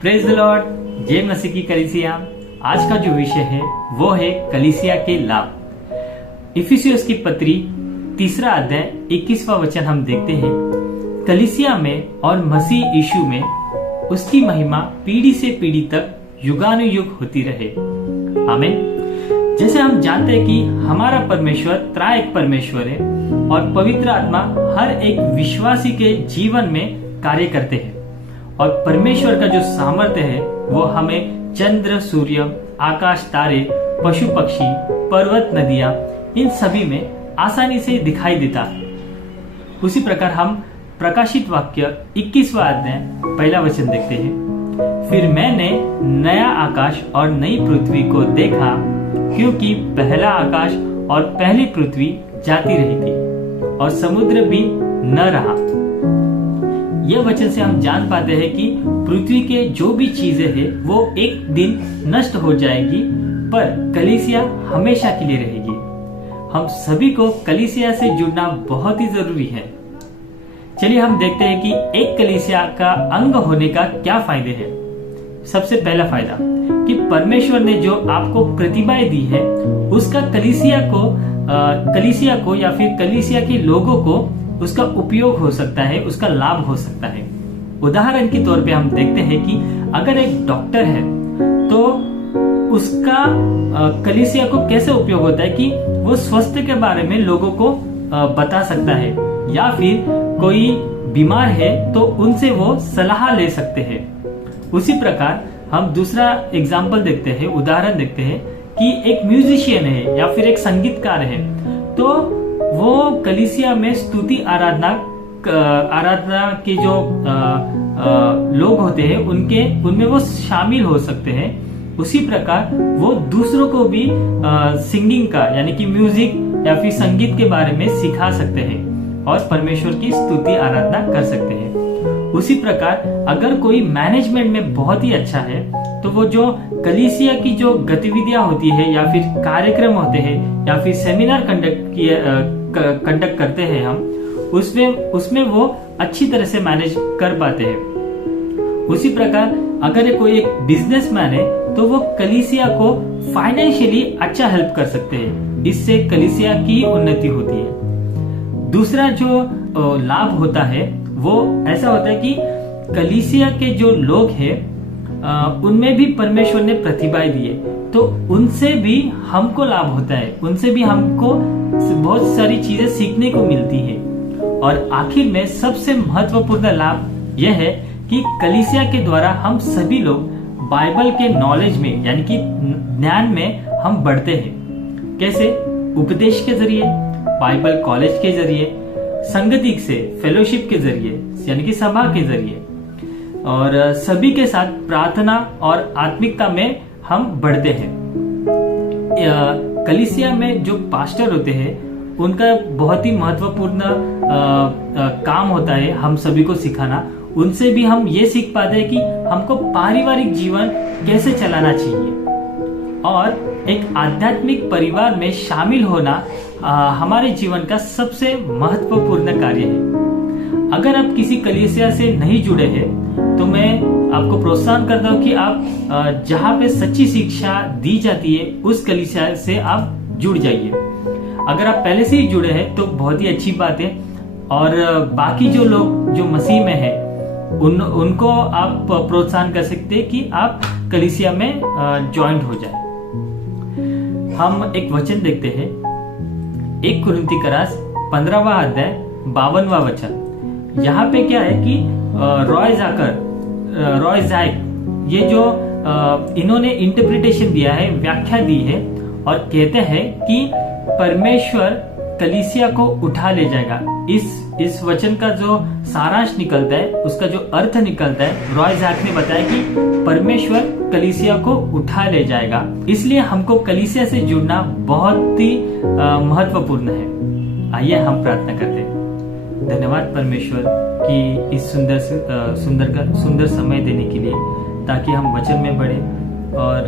Praise the Lord. जय मसीह की कलीसिया। आज का जो विषय है वो है कलीसिया के लाभ। इफिसियोस की पत्री 3 अध्याय 21वां वचन हम देखते हैं, कलीसिया में और मसीह यीशु में उसकी महिमा पीढ़ी से पीढ़ी तक युगानुयुग होती रहे। आमीन। जैसे हम जानते हैं कि हमारा परमेश्वर त्रायक परमेश्वर है और पवित्र आत्मा हर एक विश्वासी के जीवन में कार्य करते हैं और परमेश्वर का जो सामर्थ्य है वो हमें चंद्र, सूर्य, आकाश, तारे, पशु पक्षी, पर्वत, नदियां, इन सभी में आसानी से दिखाई देता है। उसी प्रकार हम प्रकाशित वाक्य 21वां अध्याय 1 वचन देखते हैं, फिर मैंने नया आकाश और नई पृथ्वी को देखा, क्योंकि पहला आकाश और पहली पृथ्वी जाती रही थी और समुद्र भी न रहा। यह वचन से हम जान पाते हैं कि पृथ्वी के जो भी चीजें हैं वो एक दिन नष्ट हो जाएगी, पर कलीसिया हमेशा के लिए रहेगी। हम सभी को कलीसिया से जुड़ना बहुत ही जरूरी है। चलिए हम देखते हैं कि एक कलीसिया का अंग होने का क्या फायदे हैं। सबसे पहला फायदा कि परमेश्वर ने जो आपको प्रतिभाएं दी है उसका कलीसिया को या फिर कलीसिया के लोगों को उसका उपयोग हो सकता है, उसका लाभ हो सकता है। उदाहरण के तौर पे हम देखते हैं कि अगर एक डॉक्टर है तो उसका कलीसिया को कैसे उपयोग होता है कि वो स्वास्थ्य के बारे में लोगों को बता सकता है, या फिर कोई बीमार है तो उनसे वो सलाह ले सकते हैं। उसी प्रकार हम दूसरा एग्जाम्पल देखते हैं, उदाहरण देखते हैं कि एक म्यूजिशियन है या फिर एक संगीतकार है, तो वो कलीसिया में स्तुति आराधना के जो लोग होते हैं उनमें वो शामिल हो सकते हैं। उसी प्रकार वो दूसरों को भी सिंगिंग का यानी कि म्यूजिक या फिर संगीत के बारे में सिखा सकते हैं और परमेश्वर की स्तुति आराधना कर सकते हैं। उसी प्रकार अगर कोई मैनेजमेंट में बहुत ही अच्छा है तो वो जो कलीसिया की जो गतिविधियां होती है या फिर कार्यक्रम होते हैं या फिर सेमिनार कंडक्ट करते हैं हम उसमें वो अच्छी तरह से मैनेज कर पाते हैं। उसी प्रकार अगर कोई एक बिजनेसमैन है तो वो कलीसिया को फाइनेंशियली अच्छा हेल्प कर सकते हैं, इससे कलीसिया की उन्नति होती है। दूसरा जो लाभ होता है वो ऐसा होता है कि कलीसिया के जो लोग हैं उनमें भी परमेश्वर ने प्रतिभाएं दी है, तो उनसे भी हमको लाभ होता है, उनसे भी हमको बहुत सारी चीजें सीखने को मिलती है। और आखिर में सबसे महत्वपूर्ण लाभ यह है कि कलीसिया के द्वारा हम सभी लोग बाइबल के नॉलेज में यानी कि ज्ञान में हम बढ़ते हैं। कैसे? उपदेश के जरिए, बाइबल कॉलेज के जरिए, संगति से, फेलोशिप के जरिए यानी कि सभा के जरिए, और सभी के साथ प्रार्थना और आत्मिकता में हम बढ़ते हैं। कलीसिया में जो पास्टर होते हैं उनका बहुत ही महत्वपूर्ण काम होता है हम सभी को सिखाना। उनसे भी हम ये सीख पाते हैं कि हमको पारिवारिक जीवन कैसे चलाना चाहिए और एक आध्यात्मिक परिवार में शामिल होना हमारे जीवन का सबसे महत्वपूर्ण कार्य है। अगर आप किसी कलीसिया से नहीं जुड़े हैं तो मैं आपको प्रोत्साहन करता हूं कि आप जहां पे सच्ची शिक्षा दी जाती है उस कलीसिया से आप जुड़ जाइए। अगर आप पहले से ही जुड़े हैं तो बहुत ही अच्छी बात है, और बाकी जो लोग जो मसीह में है उनको आप प्रोत्साहन कर सकते हैं कि आप कलीसिया में ज्वाइंट हो जाए। हम एक वचन देखते हैं, 1 कुरिन्थी करास 15वां अध्याय 52वां वचन। यहाँ पे क्या है कि रॉय जैक ये जो इन्होंने इंटरप्रिटेशन दिया है, व्याख्या दी है और कहते हैं कि परमेश्वर कलीसिया को उठा ले जाएगा। इस वचन का जो सारांश निकलता है, उसका जो अर्थ निकलता है, रॉय जैक ने बताया कि परमेश्वर कलीसिया को उठा ले जाएगा। इसलिए हमको कलीसिया से जुड़ना बहुत ही महत्वपूर्ण है। आइए हम प्रार्थना करते हैं। धन्यवाद परमेश्वर कि इस सुंदर समय देने के लिए, ताकि हम वचन में बढ़े और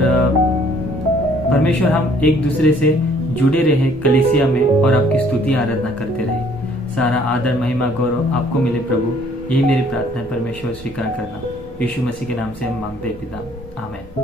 परमेश्वर हम एक दूसरे से जुड़े रहे कलीसिया में और आपकी स्तुति आराधना करते रहे। सारा आदर, महिमा, गौरव आपको मिले प्रभु। यही मेरी प्रार्थना है परमेश्वर, स्वीकार करना। यीशु मसीह के नाम से हम मांगते हैं पिता, आमीन।